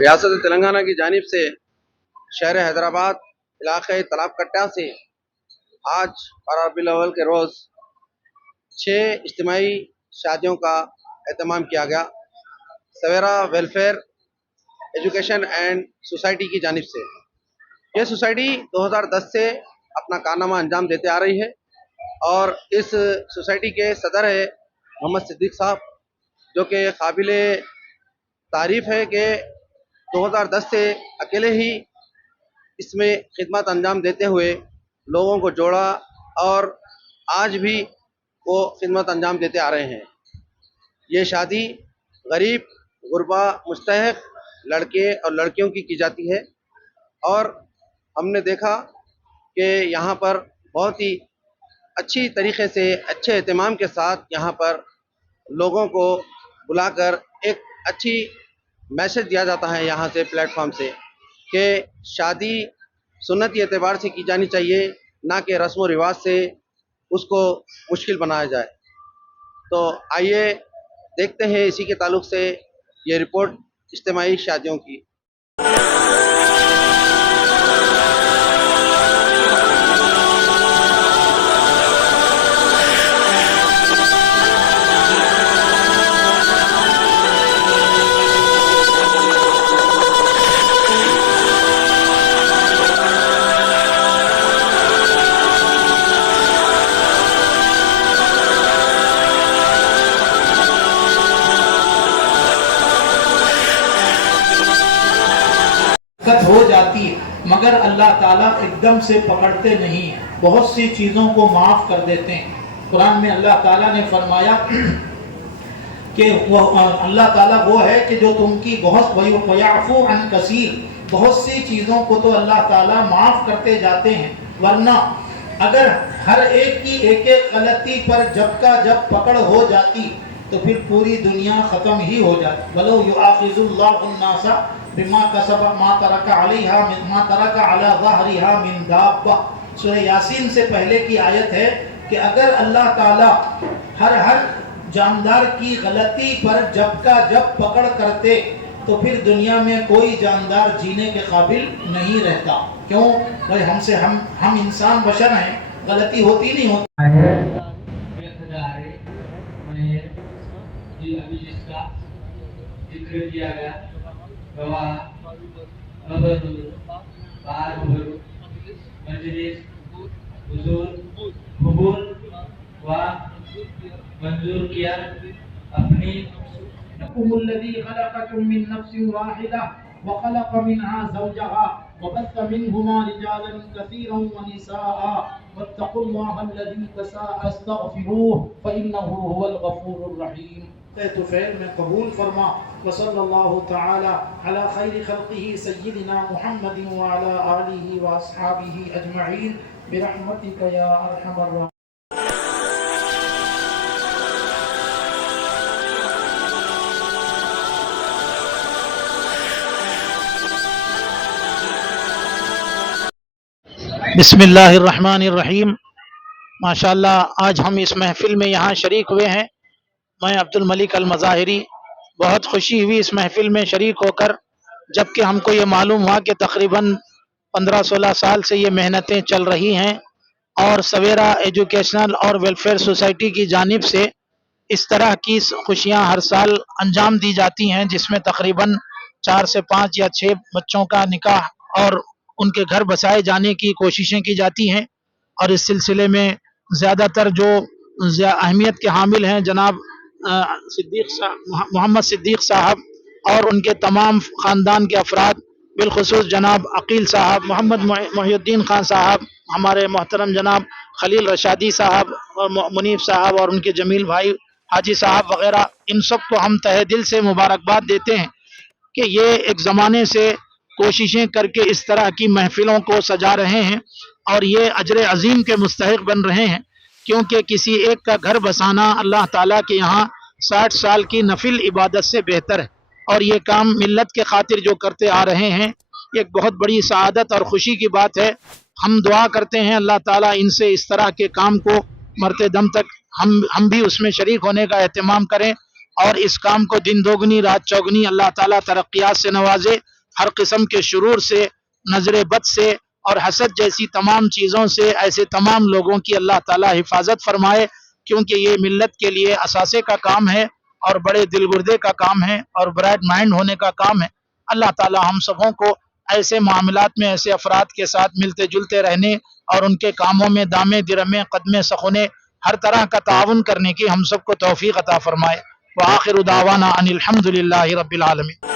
ریاست تلنگانہ کی جانب سے شہر حیدرآباد علاقۂ طلاب کٹا سے آج 12 ربیع الاول کے روز 6 اجتماعی شادیوں کا اہتمام کیا گیا سویرا ویلفیئر ایجوکیشن اینڈ سوسائٹی کی جانب سے۔ یہ سوسائٹی 2010 سے اپنا کارنامہ انجام دیتے آ رہی ہے اور اس سوسائٹی کے صدر ہے محمد صدیق صاحب، جو کہ قابل تعریف ہے کہ 2010 سے اکیلے ہی اس میں خدمات انجام دیتے ہوئے لوگوں کو جوڑا اور آج بھی وہ خدمت انجام دیتے آ رہے ہیں۔ یہ شادی غریب، غربا، مستحق لڑکے اور لڑکیوں کی جاتی ہے اور ہم نے دیکھا کہ یہاں پر بہت ہی اچھی طریقے سے اچھے اہتمام کے ساتھ یہاں پر لوگوں کو بلا کر ایک اچھی میسج دیا جاتا ہے یہاں سے پلیٹ فارم سے کہ شادی سنتی اعتبار سے کی جانی چاہیے، نہ کہ رسم و رواج سے اس کو مشکل بنایا جائے۔ تو آئیے دیکھتے ہیں اسی کے تعلق سے یہ رپورٹ اجتماعی شادیوں کی۔ ہو جاتی ہے مگر اللہ تعالیٰ ایک دم سے پکڑتے نہیں ہیں، بہت سی چیزوں کو معاف کر دیتے ہیں۔ قرآن میں اللہ تعالیٰ نے فرمایا کہ اللہ تعالیٰ وہ ہے کہ جو تم کی بہت وَيَعْفُو عَنْ كَثِيرٍ، بہت سی چیزوں کو تو اللہ تعالیٰ معاف کرتے جاتے ہیں، ورنہ اگر ہر ایک کی ایک ایک غلطی پر جب کا جب پکڑ ہو جاتی تو پھر پوری دنیا ختم ہی ہو جاتی۔ وَلَوْ يُؤَاخِذُ اللَّهُ النَّاسَ بِمَا كَسَبَ مَا تَرَكَ عَلَيْهَا مِنْ عَلَى ظَهْرِهَا مِنْ دَابَّةٍ۔ سورہ یاسین سے پہلے کی آیت ہے کہ اگر اللہ تعالیٰ ہر جاندار کی غلطی پر جب کا جب پکڑ کرتے تو پھر دنیا میں کوئی جاندار جینے کے قابل نہیں رہتا۔ کیوں؟ بھائی ہم انسان بشر ہیں، غلطی ہوتی نہیں ہوتی۔ ابھی جس کا ذکر کیا گیا گواہ خبر بار مجلس حضور قبول و منظور کیا اپنی الذي خلقكم من نفس واحدة وخلق منها زوجها وبث منهما رجالا كثيرا ونساء واتقوا الله الذي تستغفروه فإنه هو الغفور الرحيم۔ تو فعل میں قبول فرما، وصلی اللہ تعالی علی خیر خلقہ سیدنا محمد وعلی آلہ واصحابہ اجمعین برحمتک یا ارحم الراحمین۔ بسم اللہ الرحمن الرحیم۔ ماشاءاللہ آج ہم اس محفل میں یہاں شریک ہوئے ہیں۔ میں عبد الملک المظاہری، بہت خوشی ہوئی اس محفل میں شریک ہو کر، جبکہ ہم کو یہ معلوم ہوا کہ تقریباً 15-16 سال سے یہ محنتیں چل رہی ہیں اور سویرا ایجوکیشنل اور ویلفیئر سوسائٹی کی جانب سے اس طرح کی خوشیاں ہر سال انجام دی جاتی ہیں، جس میں تقریباً 4 سے 5 یا 6 بچوں کا نکاح اور ان کے گھر بسائے جانے کی کوششیں کی جاتی ہیں۔ اور اس سلسلے میں زیادہ تر جو اہمیت کے حامل ہیں جناب محمد صدیق صاحب اور ان کے تمام خاندان کے افراد، بالخصوص جناب عقیل صاحب، محمد محی الدین خان صاحب، ہمارے محترم جناب خلیل رشادی صاحب اور منیف صاحب اور ان کے جمیل بھائی حاجی صاحب وغیرہ، ان سب کو ہم تہہ دل سے مبارکباد دیتے ہیں کہ یہ ایک زمانے سے کوششیں کر کے اس طرح کی محفلوں کو سجا رہے ہیں اور یہ اجر عظیم کے مستحق بن رہے ہیں، کیونکہ کسی ایک کا گھر بسانا اللہ تعالیٰ کے یہاں 60 سال کی نفل عبادت سے بہتر ہے، اور یہ کام ملت کے خاطر جو کرتے آ رہے ہیں ایک بہت بڑی سعادت اور خوشی کی بات ہے۔ ہم دعا کرتے ہیں اللہ تعالیٰ ان سے اس طرح کے کام کو مرتے دم تک ہم بھی اس میں شریک ہونے کا اہتمام کریں اور اس کام کو دن دوگنی رات چوگنی اللہ تعالیٰ ترقیات سے نوازے، ہر قسم کے شرور سے، نظر بد سے اور حسد جیسی تمام چیزوں سے ایسے تمام لوگوں کی اللہ تعالیٰ حفاظت فرمائے، کیونکہ یہ ملت کے لیے اثاثے کا کام ہے اور بڑے دل گردے کا کام ہے اور برائٹ مائنڈ ہونے کا کام ہے۔ اللہ تعالیٰ ہم سبوں کو ایسے معاملات میں ایسے افراد کے ساتھ ملتے جلتے رہنے اور ان کے کاموں میں دامے درمے قدمے سخنے ہر طرح کا تعاون کرنے کی ہم سب کو توفیق عطا فرمائے۔ وآخر دعوانا ان الحمد للہ رب العالمین۔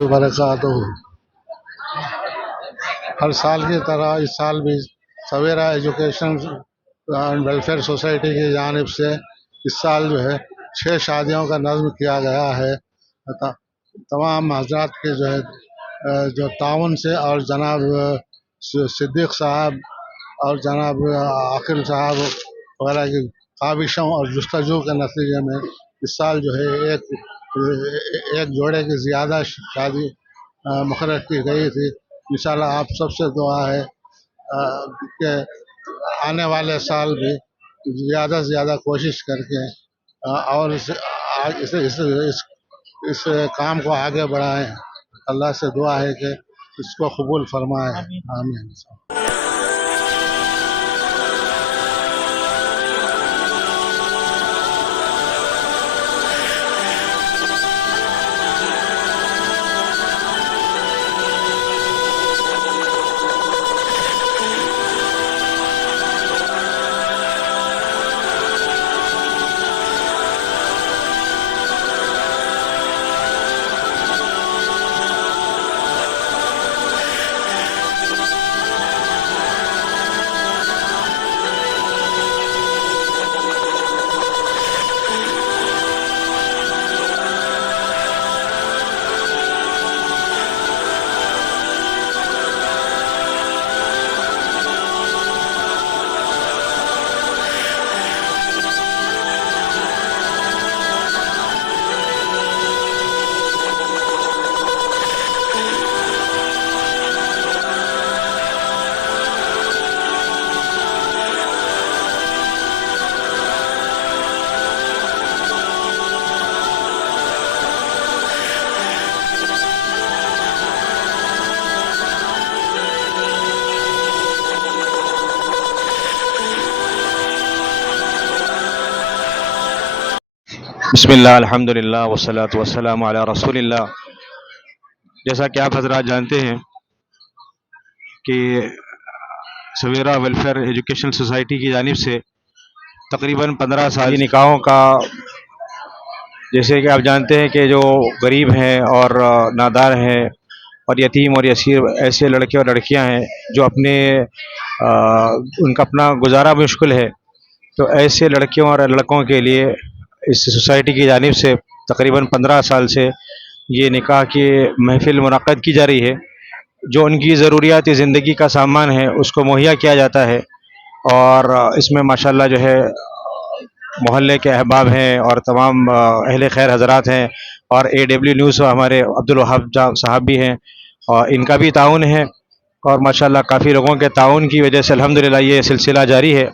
وبرکاتہ۔ ہر سال کی طرح اس سال بھی سویرا ایجوکیشن اینڈ ویلفیئر سوسائٹی کی جانب سے اس سال جو ہے 6 شادیوں کا نظم کیا گیا ہے۔ تمام حضرات کے جو تعاون سے اور جناب صدیق صاحب اور جناب عاقل صاحب وغیرہ کی کاوشوں اور جستجو کے نتیجے میں اس سال جو ہے ایک جوڑے کی زیادہ شادی مقرر کی گئی تھی۔ انشاءاللہ آپ سب سے دعا ہے کہ آنے والے سال بھی زیادہ سے زیادہ کوشش کر کے اور اس کام کو آگے بڑھائیں۔ اللہ سے دعا ہے کہ اس کو قبول فرمائے، آمین۔ بسم اللہ، الحمدللہ والصلاة والسلام علی رسول اللہ۔ جیسا کہ آپ حضرات جانتے ہیں کہ سویرا ویلفیئر ایجوکیشن سوسائٹی کی جانب سے تقریباً 15 سال نکاحوں کا، جیسے کہ آپ جانتے ہیں کہ جو غریب ہیں اور نادار ہیں اور یتیم اور یسیر ایسے لڑکے اور لڑکیاں ہیں جو ان کا اپنا گزارا مشکل ہے، تو ایسے لڑکیوں اور لڑکوں کے لیے اس سوسائٹی کی جانب سے تقریباً 15 سال سے یہ نکاح کی محفل منعقد کی جا رہی ہے۔ جو ان کی ضروریاتی زندگی کا سامان ہے اس کو مہیا کیا جاتا ہے، اور اس میں ماشاءاللہ جو ہے محلے کے احباب ہیں اور تمام اہل خیر حضرات ہیں، اور AW نیوز ہمارے عبدالوہاب صاحب بھی ہیں، اور ان کا بھی تعاون ہے، اور ماشاءاللہ کافی لوگوں کے تعاون کی وجہ سے الحمدللہ یہ سلسلہ جاری ہے۔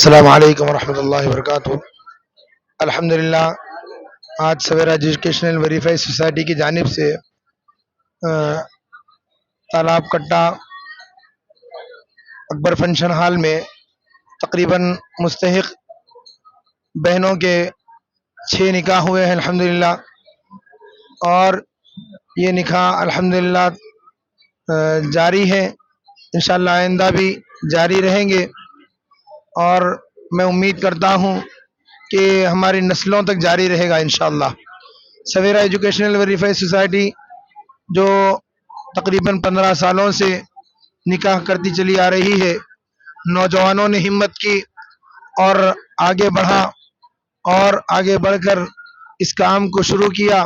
السلام علیکم ورحمۃ اللہ وبرکاتہ. الحمدللہ آج سویرا ایجوکیشنل ویریفائی سوسائٹی کی جانب سے تالاب کٹا اکبر فنکشن ہال میں تقریباً مستحق بہنوں کے 6 نکاح ہوئے ہیں الحمدللہ. اور یہ نکاح الحمدللہ جاری ہے، انشاءاللہ آئندہ بھی جاری رہیں گے. اور میں امید کرتا ہوں کہ ہماری نسلوں تک جاری رہے گا انشاءاللہ. سویرا ایجوکیشنل ویریفائی سوسائٹی جو تقریباً 15 سالوں سے نکاح کرتی چلی آ رہی ہے، نوجوانوں نے ہمت کی اور آگے بڑھا اور آگے بڑھ کر اس کام کو شروع کیا.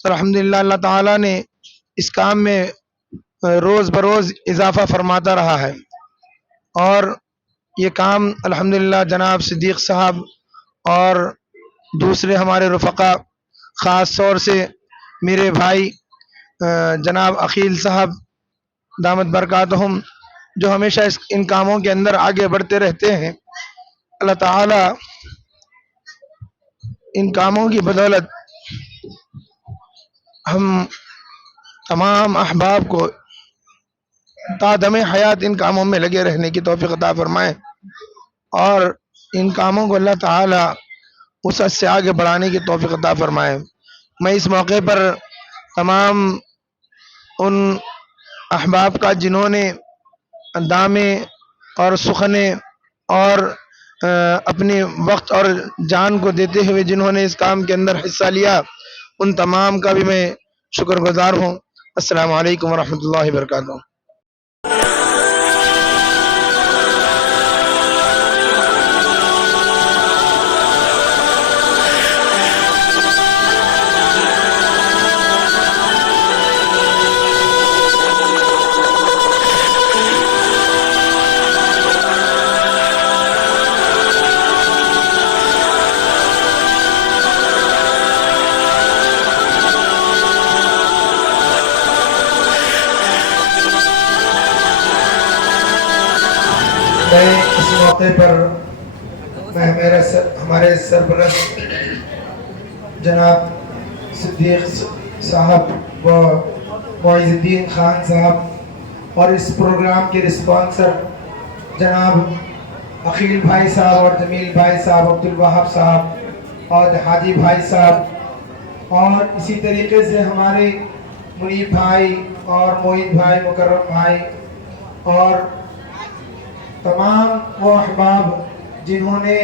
الحمدللہ اللہ تعالیٰ نے اس کام میں روز بروز اضافہ فرماتا رہا ہے. اور یہ کام الحمدللہ جناب صدیق صاحب اور دوسرے ہمارے رفقا، خاص طور سے میرے بھائی جناب عقیل صاحب دامت برکاتہم، جو ہمیشہ ان کاموں کے اندر آگے بڑھتے رہتے ہیں، اللہ تعالی ان کاموں کی بدولت ہم تمام احباب کو تا دم حیات ان کاموں میں لگے رہنے کی توفیق عطا فرمائے، اور ان کاموں کو اللہ تعالی وسعت سے آگے بڑھانے کی توفیق عطا فرمائے. میں اس موقع پر تمام ان احباب کا جنہوں نے دامے اور سخنے اور اپنے وقت اور جان کو دیتے ہوئے جنہوں نے اس کام کے اندر حصہ لیا، ان تمام کا بھی میں شکر گزار ہوں. السلام علیکم ورحمۃ اللہ وبرکاتہ. میں اس موقع پر ہمارے سرپرست جناب صدیق صاحب و معز الدین خان صاحب اور اس پروگرام کے رسپانسر جناب عقیل بھائی صاحب اور جمیل بھائی صاحب، عبد الوہاب صاحب اور حاجی بھائی صاحب، اور اسی طریقے سے ہمارے منیب بھائی اور معید بھائی، مکرم بھائی، اور تمام وہ احباب جنہوں نے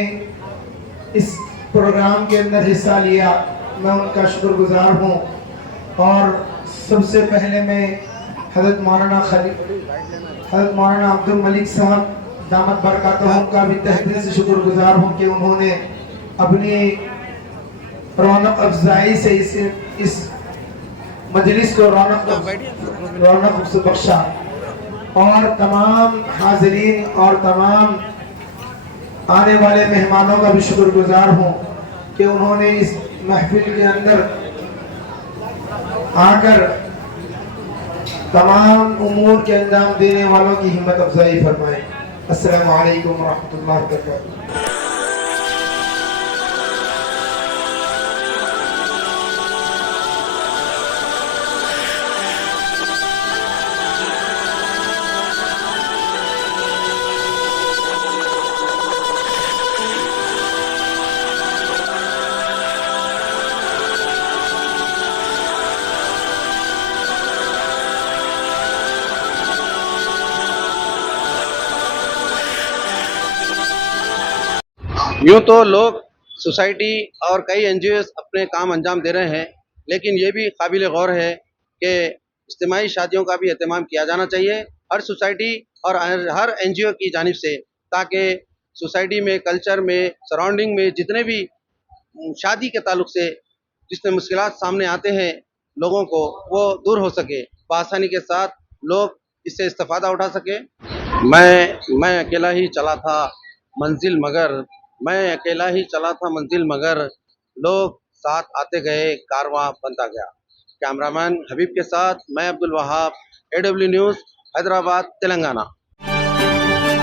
اس پروگرام کے اندر حصہ لیا، میں ان کا شکر گزار ہوں. اور سب سے پہلے میں حضرت مولانا عبد الملک صاحب دامت برکاتہم کا بھی تہ دل سے شکر گزار ہوں کہ انہوں نے اپنی رونق افزائی سے اس مجلس کو رونق سے بخشا. اور تمام حاضرین اور تمام آنے والے مہمانوں کا بھی شکر گزار ہوں کہ انہوں نے اس محفل کے اندر آ کر تمام امور کے انجام دینے والوں کی ہمت افزائی فرمائے. السلام علیکم ورحمۃ اللہ وبرکاتہ. یوں تو لوگ سوسائٹی اور کئی این جی اوز اپنے کام انجام دے رہے ہیں، لیکن یہ بھی قابل غور ہے کہ اجتماعی شادیوں کا بھی اہتمام کیا جانا چاہیے ہر سوسائٹی اور ہر این جی او کی جانب سے، تاکہ سوسائٹی میں، کلچر میں، سراؤنڈنگ میں جتنے بھی شادی کے تعلق سے جس میں مشکلات سامنے آتے ہیں لوگوں کو، وہ دور ہو سکے، بآسانی کے ساتھ لوگ اس سے استفادہ اٹھا سکے. میں اکیلا ہی چلا تھا منزل مگر لوگ ساتھ آتے گئے، کارواں بنتا گیا. کیمرہ مین حبیب کے ساتھ میں عبد الوہاب، AW نیوز، حیدرآباد، تلنگانہ.